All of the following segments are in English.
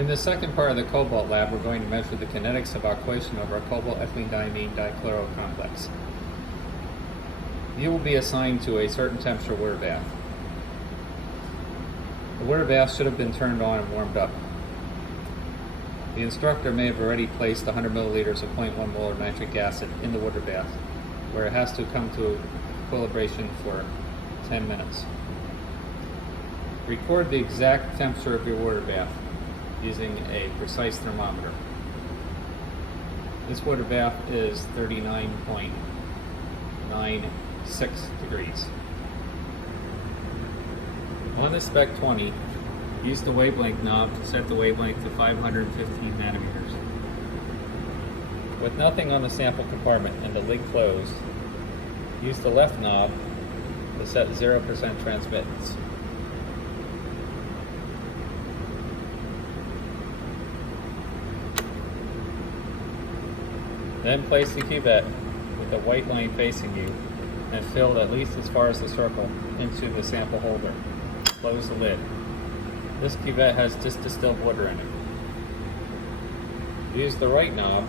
In the second part of the cobalt lab, we're going to measure the kinetics of aquation over a cobalt ethylene diamine dichloro complex. You will be assigned to a certain temperature water bath. The water bath should have been turned on and warmed up. The instructor may have already placed 100 milliliters of 0.1 molar nitric acid in the water bath, where it has to come to calibration for 10 minutes. Record the exact temperature of your water bath using a precise thermometer. This water bath is 39.96 degrees. On the Spec 20, use the wavelength knob to set the wavelength to 515 nanometers. With nothing on the sample compartment and the lid closed, use the left knob to set 0% transmittance. Then place the cuvette with the white line facing you and fill at least as far as the circle into the sample holder. Close the lid. This cuvette has just distilled water in it. Use the right knob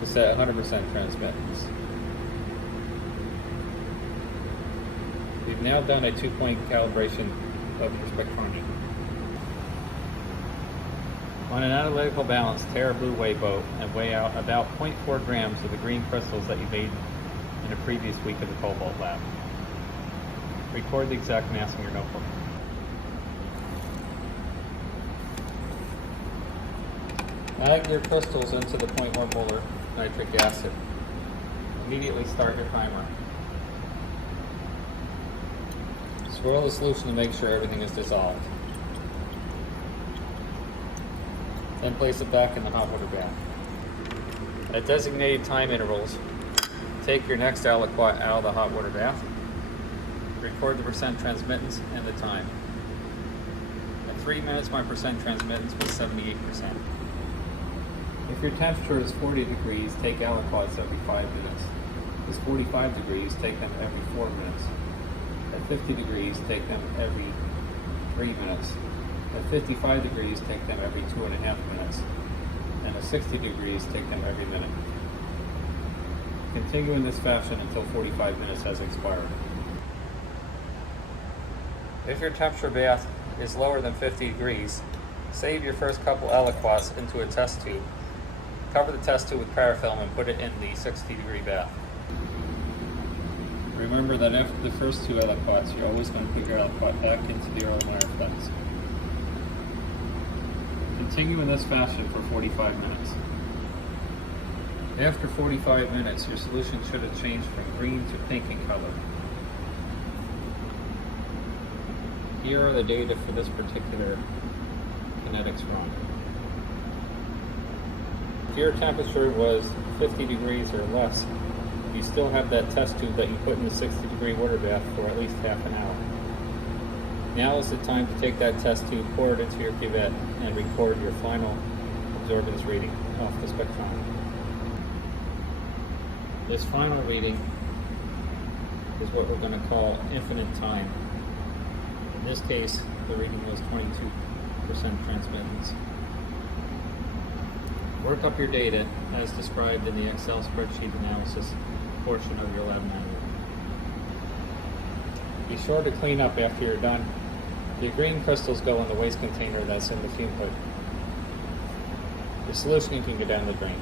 to set 100% transmittance. We've now done a 2-point calibration of your spectrometer. On an analytical balance, tear a blue weigh boat and weigh out about 0.4 grams of the green crystals that you made in a previous week of the cobalt lab. Record the exact mass in your notebook. Add your crystals into the 0.1 molar nitric acid. Immediately start your timer. Swirl the solution to make sure everything is dissolved. Then place it back in the hot water bath. At designated time intervals, take your next aliquot out of the hot water bath. Record the percent transmittance and the time. At 3 minutes, my percent transmittance was 78%. If your temperature is 40 degrees, take aliquots every 5 minutes. If it's 45 degrees, take them every 4 minutes. At 50 degrees, take them every 3 minutes. At 55 degrees, take them every 2.5 minutes. And at 60 degrees, take them every minute. Continue in this fashion until 45 minutes has expired. If your temperature bath is lower than 50 degrees, save your first couple aliquots into a test tube. Cover the test tube with parafilm and put it in the 60-degree bath. Remember that after the first 2 aliquots, you're always going to put your aliquot back into the Erlenmeyer flask. Continue in this fashion for 45 minutes. After 45 minutes, your solution should have changed from green to pink in color. Here are the data for this particular kinetics run. If your temperature was 50 degrees or less, you still have that test tube that you put in the 60-degree water bath for at least half an hour. Now is the time to take that test tube, pour it into your cuvette, and record your final absorbance reading off the spectrometer. This final reading is what we're going to call infinite time. In this case, the reading was 22% transmittance. Work up your data as described in the Excel spreadsheet analysis portion of your lab manual. Be sure to clean up after you're done. The green crystals go in the waste container that's in the fume hood. The solution can go down the drain.